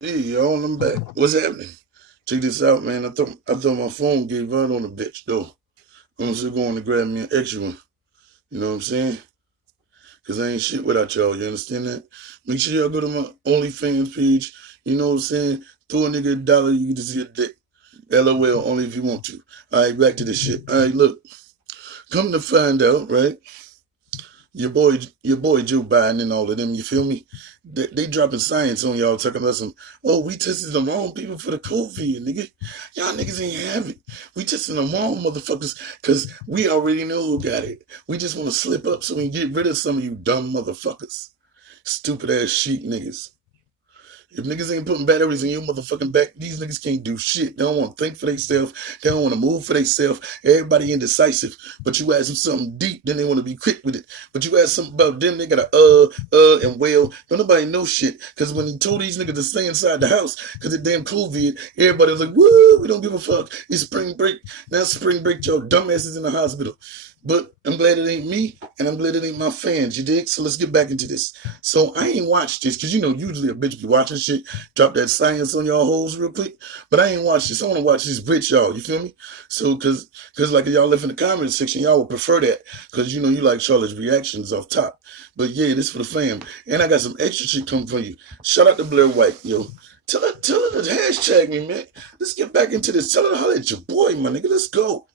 Hey, y'all, I'm back. What's happening? Check this out, man. I thought my phone gave out on the bitch, though. I'm just going to grab me an extra one. You know what I'm saying? Because I ain't shit without y'all. You understand that? Make sure y'all go to my OnlyFans page. You know what I'm saying? Throw a nigga $1, you get to see a dick. LOL, only if you want to. All right, back to this shit. All right, look. Come to find out, right? Your boy Joe Biden and all of them, you feel me? They dropping science on y'all, talking about some, oh, we tested the wrong people for the COVID, nigga. Y'all niggas ain't have it. We testing the wrong motherfuckers because we already know who got it. We just want to slip up so we can get rid of some of you dumb motherfuckers. Stupid ass sheep niggas. If niggas ain't putting batteries in your motherfucking back, these niggas can't do shit. They don't want to think for themselves. They don't want to move for themselves. Everybody indecisive. But you ask them something deep, then they want to be quick with it. But you ask something about them, they got a and well. Don't nobody know shit. Because when he told these niggas to stay inside the house because of damn COVID, everybody was like, woo, we don't give a fuck. It's spring break. Now spring break, y'all dumbasses in the hospital. But I'm glad it ain't me, and I'm glad it ain't my fans, you dig? So let's get back into this. So I ain't watched this, because you know usually a bitch be watching shit, drop that science on y'all hoes real quick. But I ain't watched this. I want to watch this bitch, y'all, you feel me? So, because like if y'all left in the comment section, y'all would prefer that, because you know you like Charlotte's reactions off top. But yeah, this for the fam. And I got some extra shit coming for you. Shout out to Blair White, yo. Tell her to hashtag me, man. Let's get back into this. Tell her to holler at your boy, my nigga. Let's go.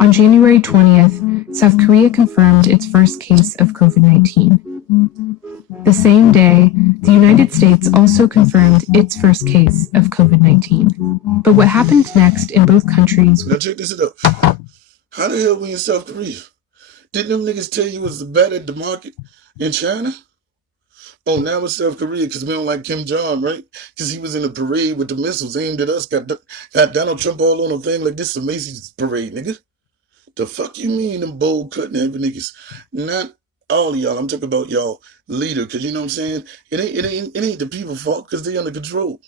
On January 20th, South Korea confirmed its first case of COVID-19. The same day, the United States also confirmed its first case of COVID-19. But what happened next in both countries... Now check this out. How the hell we in South Korea? Didn't them niggas tell you it was bad at the market in China? Oh, now it's South Korea because we don't like Kim Jong, right? Because he was in a parade with the missiles aimed at us. Got Donald Trump all on a thing like this is a Macy's parade, nigga. The fuck you mean them bold cutting heavy niggas? Not all of y'all. I'm talking about y'all leader, because you know what I'm saying? It ain't the people fault because they under control.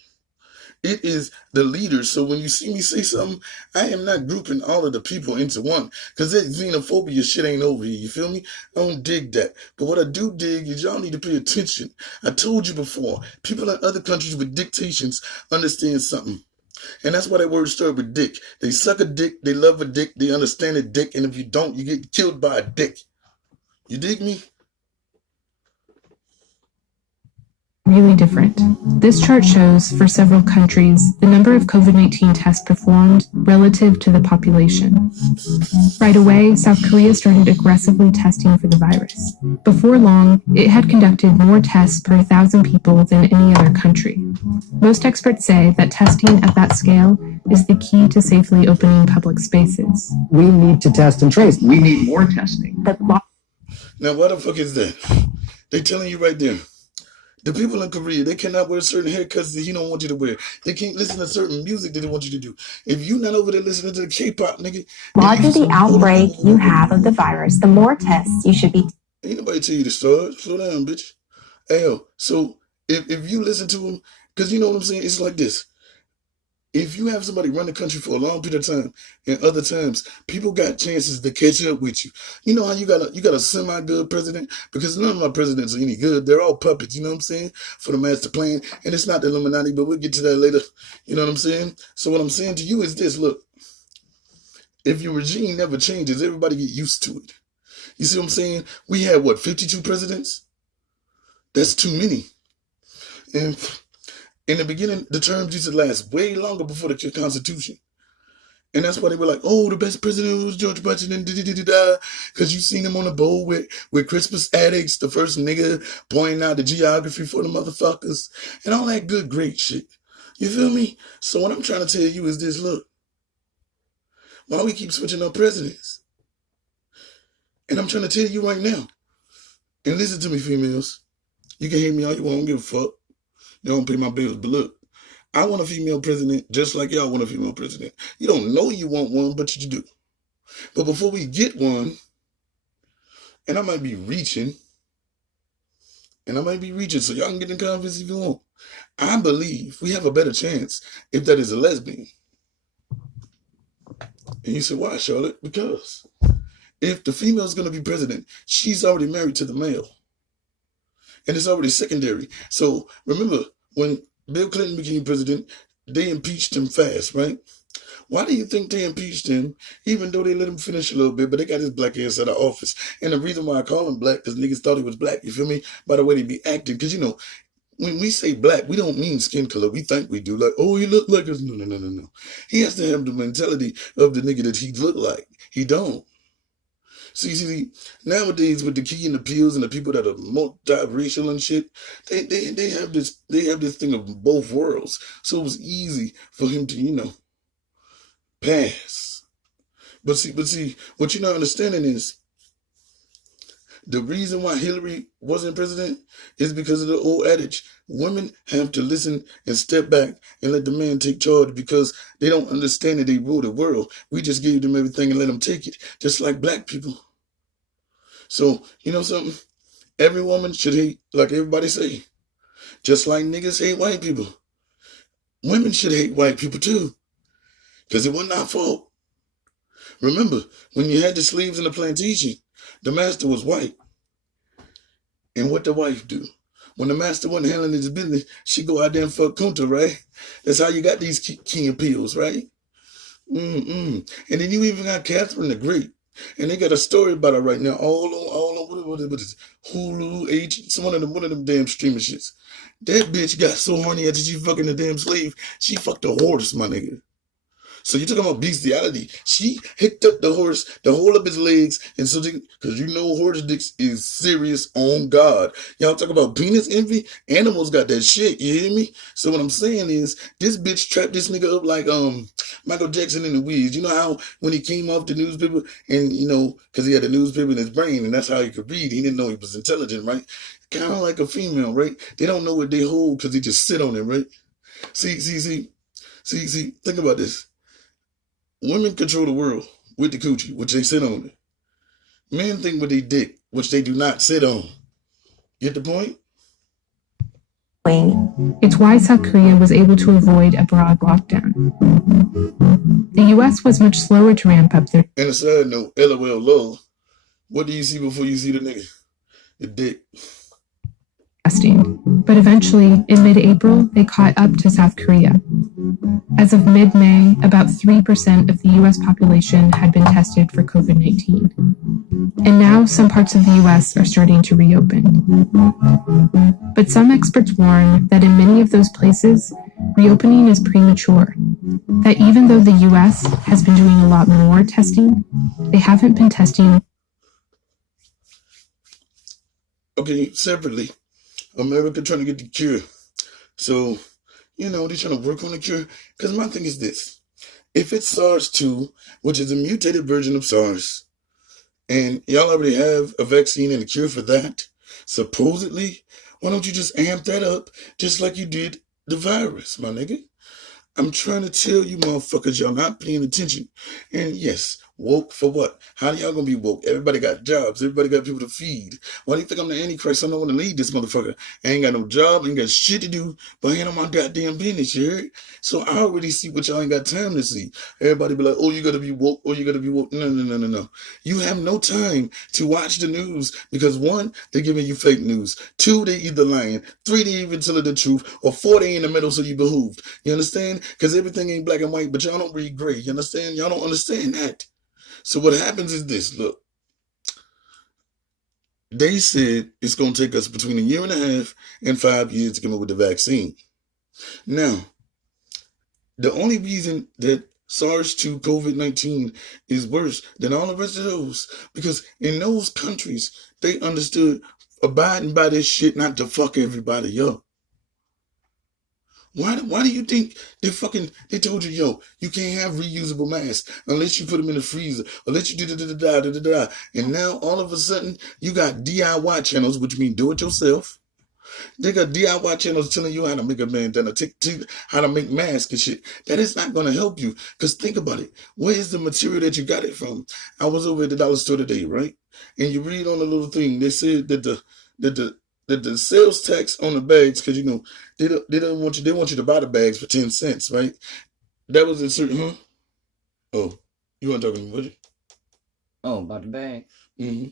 It is the leaders. So when you see me say something, I am not grouping all of the people into one. Because that xenophobia shit ain't over here. You feel me? I don't dig that. But what I do dig is y'all need to pay attention. I told you before, people in other countries with dictations understand something. And that's why that word started with dick. They suck a dick, they love a dick, they understand a dick, and if you don't, you get killed by a dick. You dig me? Really different. This chart shows, for several countries, the number of COVID-19 tests performed relative to the population. Right away, South Korea started aggressively testing for the virus. Before long, it had conducted more tests per 1,000 people than any other country. Most experts say that testing at that scale is the key to safely opening public spaces. We need to test and trace. We need more testing. Now, what the fuck is that? They telling you right there. The people in Korea, they cannot wear certain haircuts that he don't want you to wear. They can't listen to certain music that they want you to do. If you not over there listening to the K-pop, nigga. The larger the outbreak you have of the virus, the more tests you should be. Ain't nobody tell you to start. Slow down, bitch. Hell, so if you listen to them, because you know what I'm saying, it's like this. If you have somebody run the country for a long period of time, and other times people got chances to catch up with you. You know how you got a semi-good president? Because none of my presidents are any good. They're all puppets, you know what I'm saying? For the master plan. And it's not the Illuminati, but we'll get to that later. You know what I'm saying? So what I'm saying to you is this, look. If your regime never changes, everybody get used to it. You see what I'm saying? We had, 52 presidents? That's too many. And in the beginning, the terms used to last way longer before the Constitution. And that's why they were like, oh, the best president was George Bush, and da-da-da-da-da. Because you seen him on the bowl with Crispus Attucks, the first nigga pointing out the geography for the motherfuckers, and all that good, great shit. You feel me? So what I'm trying to tell you is this, look. Why we keep switching up presidents? And I'm trying to tell you right now. And listen to me, females. You can hate me all you want, I don't give a fuck. You don't pay my bills, but look. I want a female president just like y'all want a female president. You don't know you want one, but you do. But before we get one, and I might be reaching, so y'all can get in confidence if you want. I believe we have a better chance if that is a lesbian. And you say, why, Charlotte? Because if the female is going to be president, she's already married to the male. and it's already secondary. So remember, when Bill Clinton became president, they impeached him fast, right? Why do you think they impeached him, even though they let him finish a little bit, but they got his black ass out of office? And the reason why I call him black, because niggas thought he was black, you feel me? By the way they be acting. Because, when we say black, we don't mean skin color. We think we do. Like, oh, he look like us. No, no, no, no, no. He has to have the mentality of the nigga that he look like. He don't. See, nowadays with the key and the pills and the people that are multiracial and shit, they have this thing of both worlds. So it was easy for him to, pass. But see, what you're not understanding is the reason why Hillary wasn't president is because of the old adage. Women have to listen and step back and let the man take charge because they don't understand that they rule the world. We just gave them everything and let them take it, just like black people. So, you know something? Every woman should hate, like everybody say, just like niggas hate white people. Women should hate white people too, because it wasn't our fault. Remember, when you had the slaves in the plantation, the master was white. And what the wife do? When the master wasn't handling his business, she go out there and fuck Kunta, right? That's how you got these key and pills, right? And then you even got Catherine the Great. And they got a story about her right now, all on what is Hulu, one of them damn streaming shits. That bitch got so horny after she fucking the damn slave, she fucked a horse, my nigga. So you're talking about bestiality. She hicked up the horse to hold up his legs, and so because horse dicks is serious on God. Y'all talk about penis envy? Animals got that shit, you hear me? So what I'm saying is, this bitch trapped this nigga up like Michael Jackson in the Weeds. You know how when he came off the newspaper, and because he had the newspaper in his brain, and that's how he could read, he didn't know he was intelligent, right? Kind of like a female, right? They don't know what they hold because they just sit on it, right? See, think about this. Women control the world with the coochie, which they sit on it. Men think with their dick, which they do not sit on. Get the point? It's why South Korea was able to avoid a broad lockdown. The US was much slower to ramp up their And a side note, LOL, lol. What do you see before you see the nigga? The dick. testing, but eventually, in mid-April, they caught up to South Korea. As of mid-May, about 3% of the US population had been tested for COVID-19. And now some parts of the US are starting to reopen. But some experts warn that in many of those places, reopening is premature. That even though the US has been doing a lot more testing, they haven't been testing. Okay, separately, America trying to get the cure. So, they're trying to work on the cure. Because my thing is this. If it's SARS-2, which is a mutated version of SARS, and y'all already have a vaccine and a cure for that, supposedly, why don't you just amp that up just like you did the virus, my nigga? I'm trying to tell you motherfuckers, y'all not paying attention. And yes, woke for what? How y'all gonna be woke? Everybody got jobs. Everybody got people to feed. Why do you think I'm the Antichrist? I don't want to lead this motherfucker. I ain't got no job. Ain't got shit to do but handle my goddamn business, you heard? So I already see what y'all ain't got time to see. Everybody be like, oh, you gotta be woke. Oh, you gotta be woke. No. You have no time to watch the news because 1, they're giving you fake news. 2, they either lying. 3, they even telling the truth. Or 4, they in the middle so you behooved. You understand? Because everything ain't black and white, but y'all don't read gray. You understand? Y'all don't understand that. So what happens is this. Look, they said it's going to take us between 1.5 years and 5 years to come up with the vaccine. Now, the only reason that SARS-2 COVID-19 is worse than all the rest of those, because in those countries, they understood abiding by this shit not to fuck everybody up. Why do you think they told you, yo, you can't have reusable masks unless you put them in the freezer, unless you da-da-da-da-da-da-da. And now, all of a sudden, you got DIY channels, which mean do it yourself. They got DIY channels telling you how to make a bandana, how to make masks and shit. That is not going to help you. Because think about it. Where is the material that you got it from? I was over at the dollar store today, right? And you read on the little thing, they said that the sales tax on the bags, because they want you to buy the bags for 10 cents, right? That was in certain Oh, you weren't talking about it? Oh, about the bags. Mm-hmm.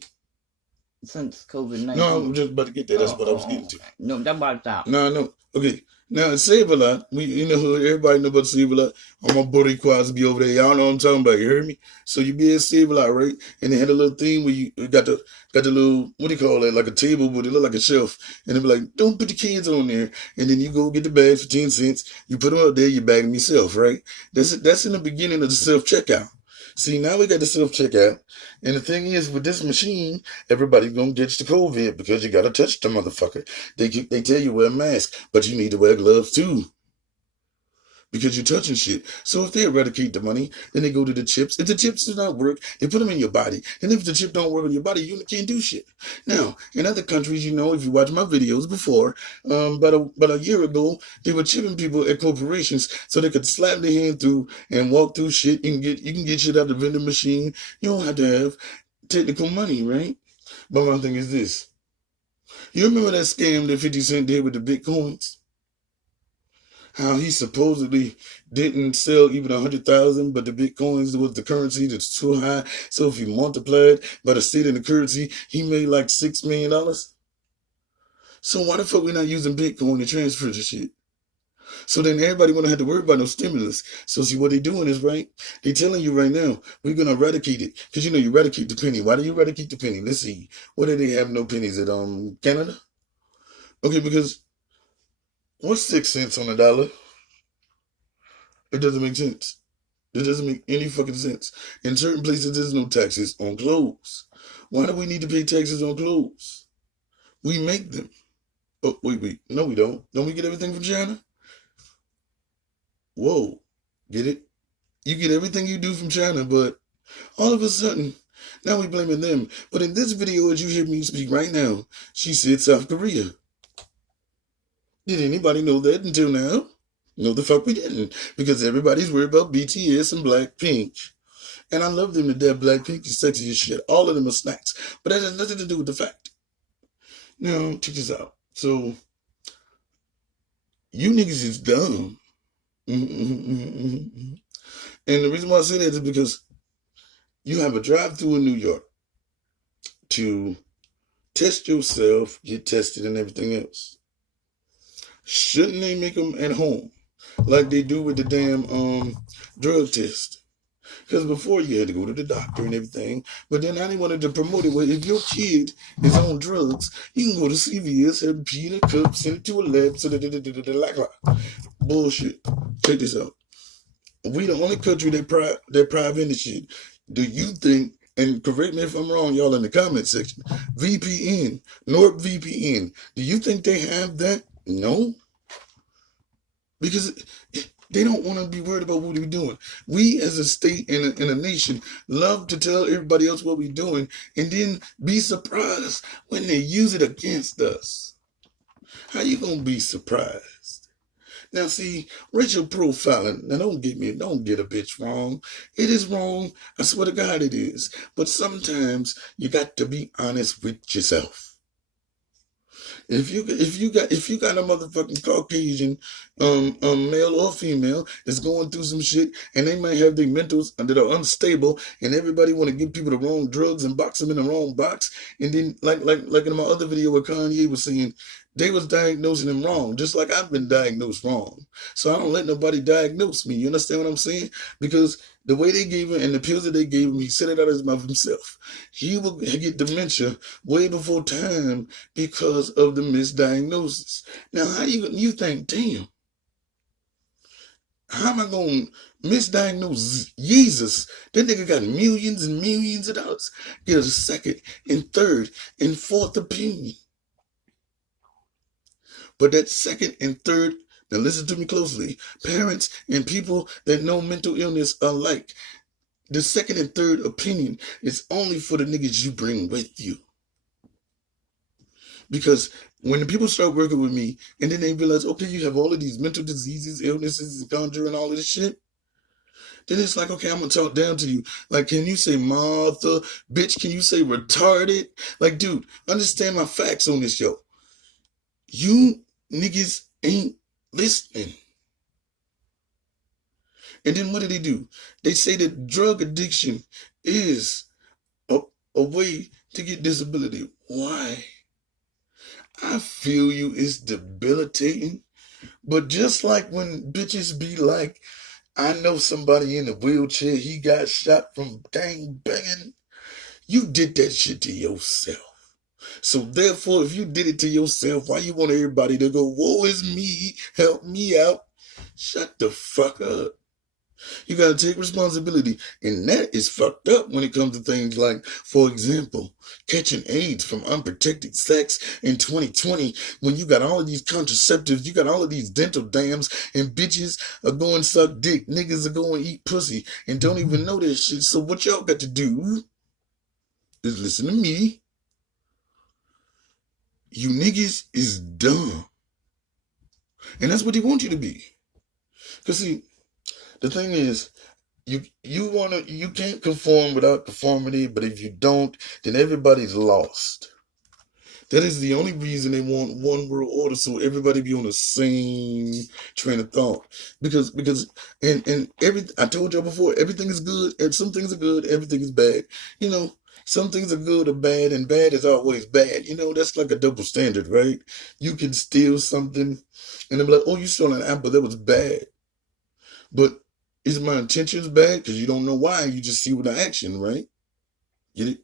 since COVID-19? No, I was just about to get there. That's what I was getting to. Okay. No, that about that. No. Okay. Now, Save-A-Lot, we in the hood, everybody know about Save-A-Lot. All my Boricuas be over there. Y'all know what I'm talking about. You heard me? So you be at Save-A-Lot, right? And they had a little thing where you got the little, what do you call it? Like a table, but it look like a shelf. And they be like, don't put the kids on there. And then you go get the bags for 10 cents. You put them up there, you bag them yourself, right? That's in the beginning of the self-checkout. See, now we got the self-checkout. And the thing is, with this machine, everybody's going to ditch the COVID because you got to touch the motherfucker. They tell you wear a mask, but you need to wear gloves too because you're touching shit. So if they eradicate the money, then they go to the chips. If the chips do not work, they put them in your body. And if the chip don't work in your body, you can't do shit. Now, in other countries, if you watch my videos before, about a year ago, they were chipping people at corporations so they could slap their hand through and walk through shit. You can get shit out of the vending machine. You don't have to have technical money, right? But my thing is this. You remember that scam that 50 Cent did with the Bitcoins? How he supposedly didn't sell even 100,000, but the Bitcoins was the currency that's too high. So if he multiplied by the state of the currency, he made like $6 million. So why the fuck we not using Bitcoin to transfer the shit? So then everybody wouldn't have to worry about no stimulus. So see what they doing is, right? They telling you right now, we're going to eradicate it. Because you eradicate the penny. Why do you eradicate the penny? Let's see. What do they have no pennies at Canada? Okay, because what's 6 cents on a dollar? It doesn't make sense. It doesn't make any fucking sense. In certain places, there's no taxes on clothes. Why do we need to pay taxes on clothes? We make them. Oh, wait. No, we don't. Don't we get everything from China? Whoa. Get it? You get everything you do from China, but all of a sudden, now we blaming them. But in this video, as you hear me speak right now, she said South Korea. Did anybody know that until now? No, the fuck we didn't. Because everybody's worried about BTS and Blackpink. And I love them to death. Blackpink is sexy as shit. All of them are snacks. But that has nothing to do with the fact. Now, check this out. So, you niggas is dumb. And the reason why I say that is because you have a drive-thru in New York to test yourself, get tested, and everything else. Shouldn't they make them at home like they do with the damn drug test? Because before you had to go to the doctor and everything, but then I wanted to promote it. Well, if your kid is on drugs, you can go to CVS, have a pee in a cup, send it to a lab, so that bullshit. Check this out. We the only country that private this shit. Do you think, and correct me if I'm wrong, y'all in the comment section, VPN, NordVPN, do you think they have that? No. Because they don't want to be worried about what we're doing. We as a state and a nation love to tell everybody else what we're doing and then be surprised when they use it against us. How you going to be surprised? Now see, racial profiling, now don't get a bitch wrong. It is wrong. I swear to God it is. But sometimes you got to be honest with yourself. If you got a motherfucking Caucasian male or female that's going through some shit and they might have their mentals that are unstable and everybody want to give people the wrong drugs and box them in the wrong box, and then like in my other video where Kanye was saying they was diagnosing him wrong, just like I've been diagnosed wrong. So I don't let nobody diagnose me. You understand what I'm saying? Because the way they gave him and the pills that they gave him, he said it out of his mouth himself. He will get dementia way before time because of the misdiagnosis. Now, how you think, damn, how am I going to misdiagnose Jesus? That nigga got millions and millions of dollars. Get a second and third and fourth opinion. But that second and third, now listen to me closely, parents and people that know mental illness alike, the second and third opinion is only for the niggas you bring with you. Because when the people start working with me and then they realize, okay, you have all of these mental diseases, illnesses, and conjuring all of this shit, then it's like, okay, I'm going to talk down to you. Like, can you say Martha? Bitch, can you say retarded? Like, dude, understand my facts on this, yo. You niggas ain't listening. And then what do? They say that drug addiction is a way to get disability. Why? I feel you, it's debilitating. But just like when bitches be like, I know somebody in a wheelchair, he got shot from gang banging. You did that shit to yourself. So therefore, if you did it to yourself, why you want everybody to go, woe is me, help me out? Shut the fuck up. You gotta take responsibility. And that is fucked up when it comes to things like, for example, catching AIDS from unprotected sex in 2020 when you got all of these contraceptives, you got all of these dental dams, and bitches are going suck dick, niggas are going eat pussy, and don't even know that shit. So what y'all got to do is listen to me. You niggas is dumb. And that's what they want you to be. Because see, the thing is, you can't conform without conformity, but if you don't, then everybody's lost. That is the only reason they want one world order, so everybody be on the same train of thought. Because I told y'all before, everything is good, and some things are good, everything is bad. You know, some things are good or bad, and bad is always bad. You know, that's like a double standard, right? You can steal something, and they'll be like, oh, you stole an apple, that was bad. But is my intentions bad? Because you don't know why, you just see with the action, right? Get it?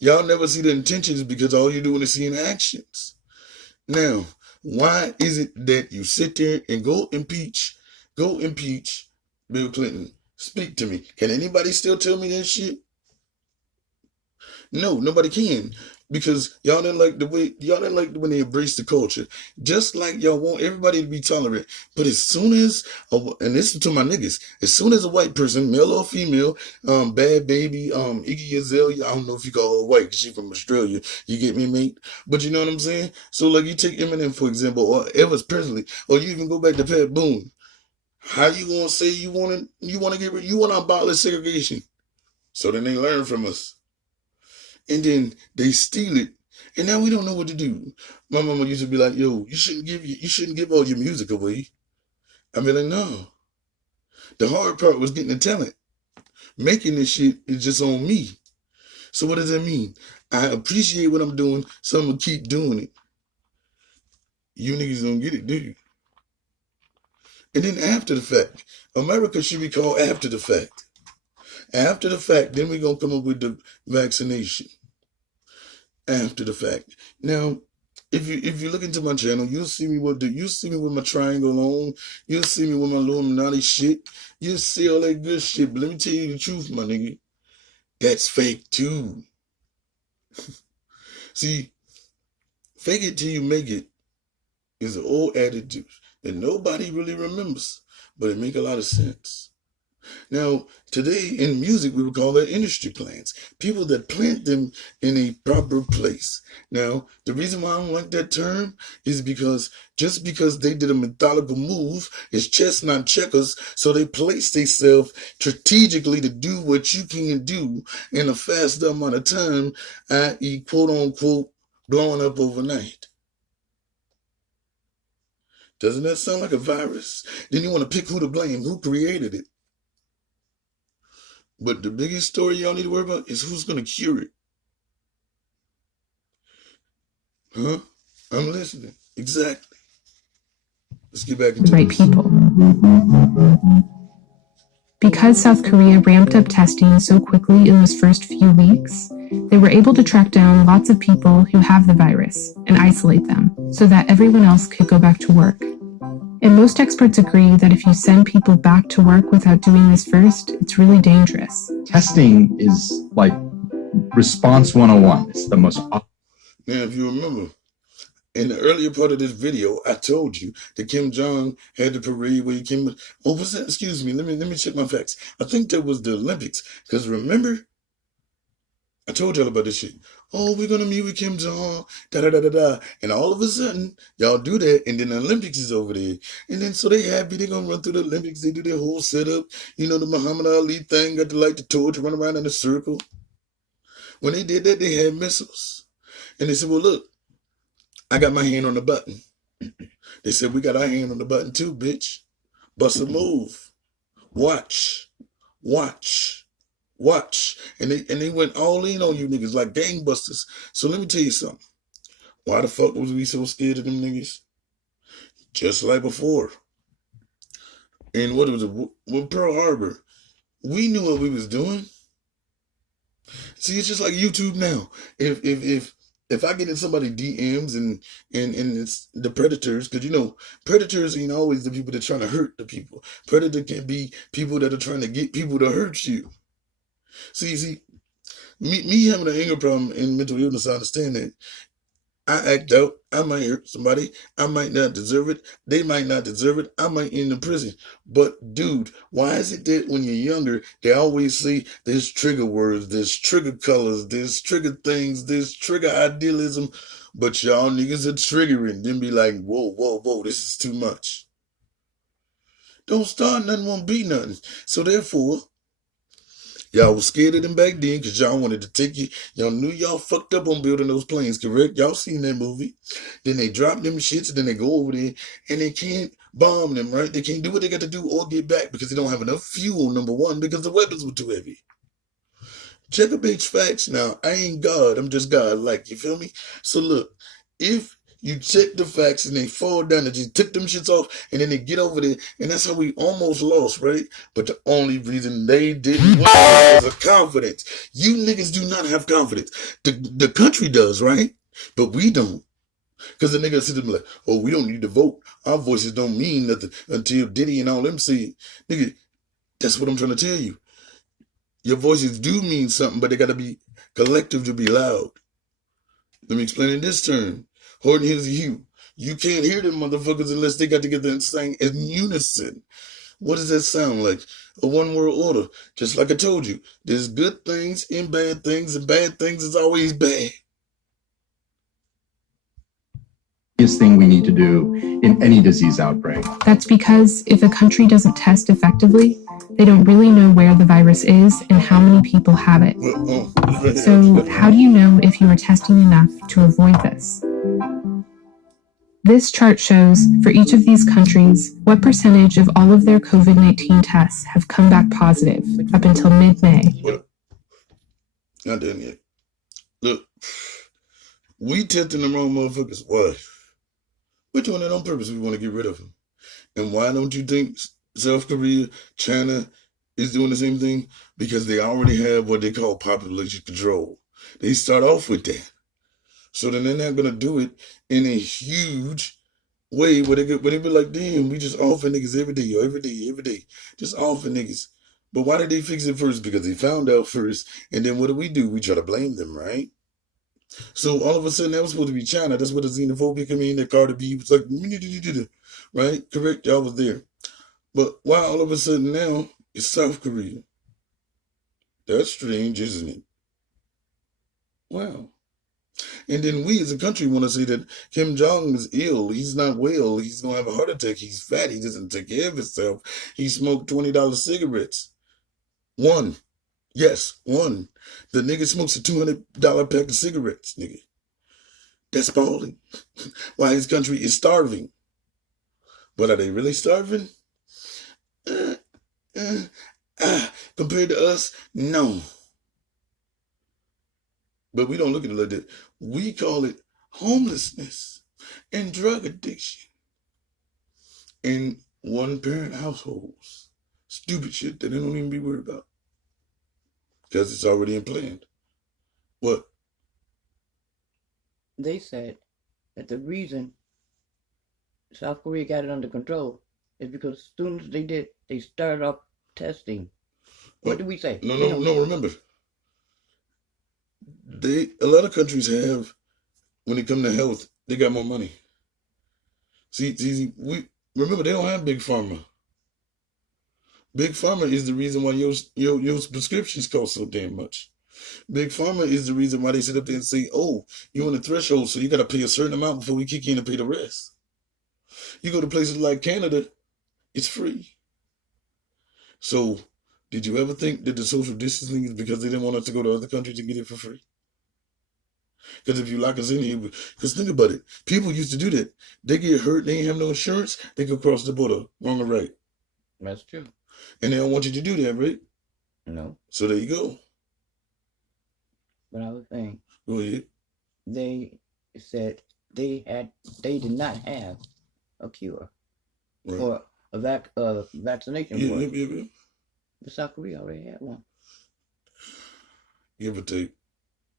Y'all never see the intentions because all you're doing is seeing actions. Now, why is it that you sit there and go impeach Bill Clinton? Speak to me. Can anybody still tell me that shit? No, nobody can. Because y'all didn't like when they embrace the culture. Just like y'all want everybody to be tolerant. But as soon as, and this is to my niggas, as soon as a white person, male or female, Bad Baby, Iggy Azalea, I don't know if you call her white because she's from Australia. You get me, mate? But you know what I'm saying? So like you take Eminem, for example, or Elvis Presley, or you even go back to Pat Boone. How you gonna say you want to abolish segregation? So then they learn from us. And then they steal it, and now we don't know what to do. My mama used to be like, "Yo, you shouldn't give all your music away." I be like, "No." The hard part was getting the talent. Making this shit is just on me. So what does that mean? I appreciate what I'm doing, so I'm gonna keep doing it. You niggas don't get it, do you? And then after the fact, America should be called after the fact. After the fact, then we're gonna come up with the vaccination. After the fact. Now, if you look into my channel, you'll see me with my triangle on. You'll see me with my Illuminati shit. You'll see all that good shit. But let me tell you the truth, my nigga. That's fake too. See, fake it till you make it is an old attitude that nobody really remembers, but it make a lot of sense. Now, today in music, we would call that industry plants. People that plant them in a proper place. Now, the reason why I don't like that term is because just because they did a methodical move, it's chess, not checkers, so they place themselves strategically to do what you can do in a faster amount of time, i.e., quote unquote, blowing up overnight. Doesn't that sound like a virus? Then you want to pick who to blame, who created it. But the biggest story y'all need to worry about is who's going to cure it. Huh? I'm listening. Exactly. Let's get back into right this. people. Because South Korea ramped up testing so quickly in those first few weeks, they were able to track down lots of people who have the virus and isolate them so that everyone else could go back to work. And most experts agree that if you send people back to work without doing this first, it's really dangerous. Testing is like response 101. It's the most. Now, if you remember, in the earlier part of this video, I told you that Kim Jong had the parade where he came. Oh, what's that? Excuse me. Let me check my facts. I think that was the Olympics. Because remember, I told y'all about this shit. Oh, we're going to meet with Kim Jong, da-da-da-da-da. And all of a sudden, y'all do that, and then the Olympics is over there. And then so they happy, they're going to run through the Olympics. They do their whole setup. You know, the Muhammad Ali thing, got to light the torch, run around in a circle. When they did that, they had missiles. And they said, well, look, I got my hand on the button. They said, we got our hand on the button too, bitch. Bust a move. Watch. Watch. And they went all in on you niggas like gangbusters. So let me tell you something. Why the fuck was we so scared of them niggas? Just like before. And what was it? With Pearl Harbor, we knew what we was doing. See, it's just like YouTube now. If I get in somebody DMs and it's the predators, because you know predators ain't always the people that trying to hurt the people. Predator can be people that are trying to get people to hurt you. See, me having an anger problem and mental illness, I understand that. I act out. I might hurt somebody. I might not deserve it. They might not deserve it. I might end in prison. But dude, why is it that when you're younger, they always say there's trigger words, there's trigger colors, there's trigger things, there's trigger idealism, but y'all niggas are triggering. Then be like, whoa, this is too much. Don't start nothing, won't be nothing. So therefore, y'all was scared of them back then because y'all wanted to take you. Y'all knew y'all fucked up on building those planes, correct? Y'all seen that movie. Then they drop them shits, and then they go over there, and they can't bomb them, right? They can't do what they got to do or get back because they don't have enough fuel, number one, because the weapons were too heavy. Check a bitch facts now. I ain't God. I'm just God. Like, you feel me? So look, if you check the facts and they fall down and just took them shits off and then they get over there, and that's how we almost lost, right? But the only reason they didn't win was a confidence. You niggas do not have confidence. The country does, right? But we don't. Because the niggas sit there like, oh, we don't need to vote. Our voices don't mean nothing until Diddy and all them say it. Nigga, that's what I'm trying to tell you. Your voices do mean something, but they got to be collective to be loud. Let me explain in this term. Horton Hears You. You can't hear them motherfuckers unless they got together and sang in unison. What does that sound like? A one world order. Just like I told you, there's good things and bad things is always bad. Thing we need to do in any disease outbreak. That's because if a country doesn't test effectively, they don't really know where the virus is and how many people have it. So how do you know if you are testing enough to avoid this? This chart shows, for each of these countries, what percentage of all of their COVID-19 tests have come back positive up until mid-May. Not done yet. Look, we testing the wrong motherfuckers. Why? We're doing it on purpose. We want to get rid of them. And why don't you think South Korea, China is doing the same thing? Because they already have what they call population control. They start off with that. So then they're not going to do it in a huge way where they be like, damn, we just offing niggas every day. Just offing niggas. But why did they fix it first? Because they found out first. And then what do? We try to blame them, right? So all of a sudden, that was supposed to be China. That's where the xenophobia came in. That Cardi B was like, right? Correct? Y'all was there. But why all of a sudden now, it's South Korea? That's strange, isn't it? Wow. And then we as a country want to say that Kim Jong is ill. He's not well. He's going to have a heart attack. He's fat. He doesn't take care of himself. He smoked $20 cigarettes. One. Yes, one. The nigga smokes a $200 pack of cigarettes, nigga. That's balling. Why his country is starving. But are they really starving? Compared to us, no. But we don't look at it like that. We call it homelessness and drug addiction. In one-parent households. Stupid shit that they don't even be worried about. Because it's already in planned. What? They said that the reason South Korea got it under control is because as soon as they started off testing. What did we say? No, remember. A lot of countries have, when it comes to health, they got more money. See, remember, they don't have Big Pharma. Big Pharma is the reason why your prescriptions cost so damn much. Big Pharma is the reason why they sit up there and say, oh, you're on the threshold, so you got to pay a certain amount before we kick in and pay the rest. You go to places like Canada, it's free. So, did you ever think that the social distancing is because they didn't want us to go to other countries to get it for free? Because if you lock us in here, because think about it, people used to do that. They get hurt, they ain't have no insurance, they go cross the border, wrong or right. That's true. And they don't want you to do that, right? No, So there you go. but I was saying Go ahead. they said they did not have a cure Right. or a vaccination Yeah, for yeah, it. yeah, yeah. But South Korea already had one. Give or take.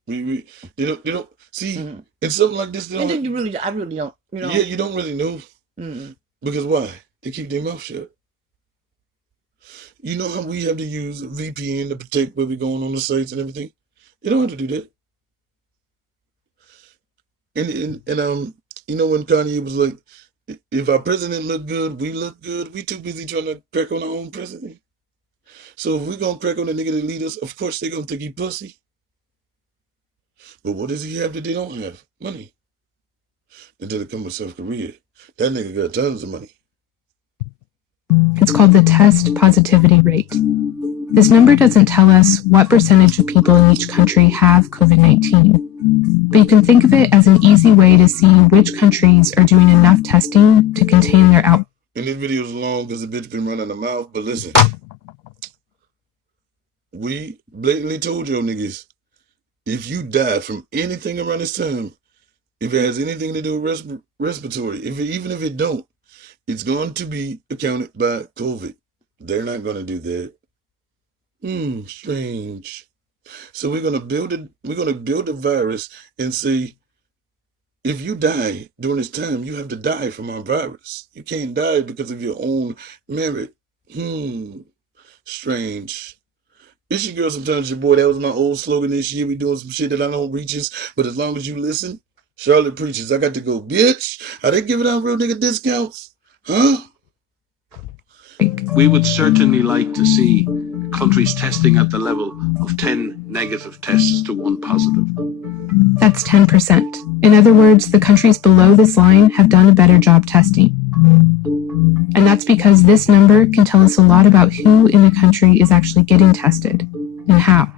They don't see Mm-hmm. in something like this. They And don't. then I really don't, Yeah, you don't really know Mm-mm. because why? They keep their mouth shut. You know how we have to use a VPN to protect where we're going on the sites and everything. You don't have to do that. And you know when Kanye was like, if our president look good, we look good. We too busy trying to crack on our own president. So if we gonna crack on the nigga that lead us, of course they gonna think he pussy. But what does he have that they don't have? Money. Until it come with South Korea, that nigga got tons of money. It's called the test positivity rate. This number doesn't tell us what percentage of people in each country have COVID-19, but you can think of it as an easy way to see which countries are doing enough testing to contain their outbreak. And this video is long because the bitch been running her mouth, but listen. We blatantly told y'all niggas, if you die from anything around this time, if it has anything to do with respiratory, even if it don't, it's going to be accounted by COVID. They're not going to do that. Strange. So we're going to build a virus and say, if you die during this time, you have to die from our virus. You can't die because of your own merit. Strange. It's your girl, sometimes your boy. That was my old slogan this year. We doing some shit that I don't reaches, but as long as you listen, Charlotte preaches. I got to go, bitch. Are they giving out real nigga discounts? Huh? We would certainly like to see countries testing at the level of 10 negative tests to 1 positive. That's 10%. In other words, the countries below this line have done a better job testing. And that's because this number can tell us a lot about who in the country is actually getting tested and how.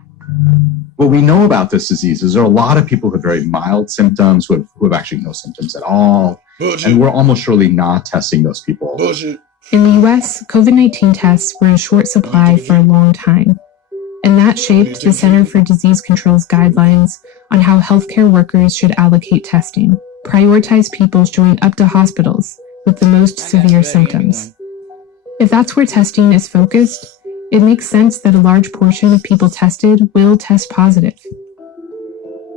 What we know about this disease is there are a lot of people who have very mild symptoms, who have actually no symptoms at all. Bullshit. And we're almost surely not testing those people. Bullshit. In the US, COVID-19 tests were in short supply for a long time. And that shaped the Center for Disease Control's guidelines on how healthcare workers should allocate testing, prioritize people showing up to hospitals with the most severe symptoms. If that's where testing is focused, it makes sense that a large portion of people tested will test positive.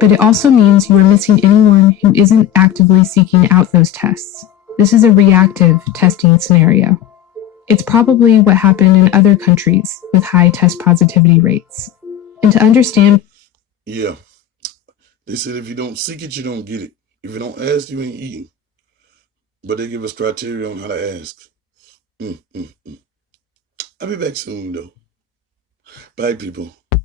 But it also means you are missing anyone who isn't actively seeking out those tests. This is a reactive testing scenario. It's probably what happened in other countries with high test positivity rates. And to understand... Yeah. They said if you don't seek it, you don't get it. If you don't ask, you ain't eating. But they give us criteria on how to ask. I'll be back soon, though. Bye, people.